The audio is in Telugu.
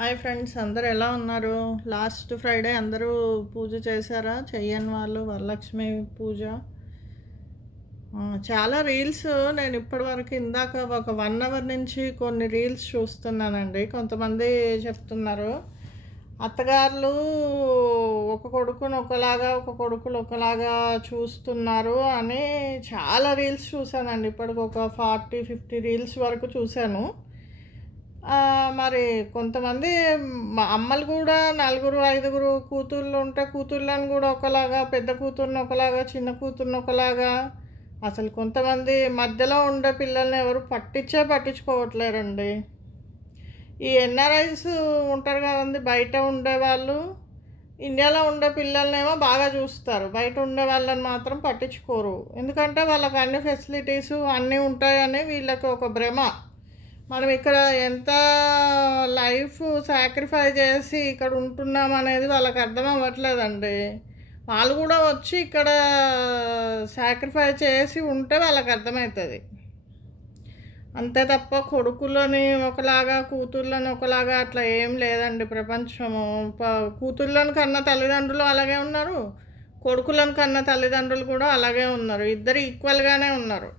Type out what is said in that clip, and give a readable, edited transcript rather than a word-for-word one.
హాయ్ ఫ్రెండ్స్, అందరూ ఎలా ఉన్నారు? లాస్ట్ ఫ్రైడే అందరూ పూజ చేశారా? చెయ్యని వాళ్ళు వరలక్ష్మి పూజ. చాలా రీల్స్ నేను ఇప్పటివరకు ఇందాక ఒక 1 అవర్ నుంచి కొన్ని రీల్స్ చూస్తున్నానండి. కొంతమంది చెప్తున్నారు అత్తగారులు ఒక కొడుకును ఒకలాగా ఒక కొడుకులు ఒకలాగా చూస్తున్నారు అని. చాలా రీల్స్ చూశానండి. ఇప్పటికి ఒక 40-50 రీల్స్ వరకు చూశాను. మరి కొంతమంది అమ్మలు కూడా 4-5 కూతుళ్ళు ఉంటే కూతుళ్ళని కూడా ఒకలాగా, పెద్ద కూతుర్ని ఒకలాగా, చిన్న కూతుర్ని ఒకలాగా. అసలు కొంతమంది మధ్యలో ఉండే పిల్లల్ని ఎవరు పట్టించుకోవట్లేరండి. ఈ ఎన్ఆర్ఐస్ ఉంటారు కదండి, బయట ఉండేవాళ్ళు ఇండియాలో ఉండే పిల్లల్నేమో బాగా చూస్తారు, బయట ఉండే వాళ్ళని మాత్రం పట్టించుకోరు. ఎందుకంటే వాళ్ళకి అన్ని ఫెసిలిటీస్ అన్నీ ఉంటాయని వీళ్ళకి ఒక భ్రమ. మనం ఇక్కడ ఎంత లైఫ్ సాక్రిఫై చేసి ఇక్కడ ఉంటున్నాం అనేది వాళ్ళకి అర్థం అవ్వట్లేదండి. వాళ్ళు కూడా వచ్చి ఇక్కడ సాక్రిఫై చేసి ఉంటే వాళ్ళకి అర్థమవుతుంది. అంతే తప్ప కొడుకులని ఒకలాగా కూతుర్లని ఒకలాగా అట్లా ఏం లేదండి ప్రపంచము. కూతుర్లను కన్న తల్లిదండ్రులు అలాగే ఉన్నారు, కొడుకులను కన్న తల్లిదండ్రులు కూడా అలాగే ఉన్నారు. ఇద్దరు ఈక్వల్గానే ఉన్నారు.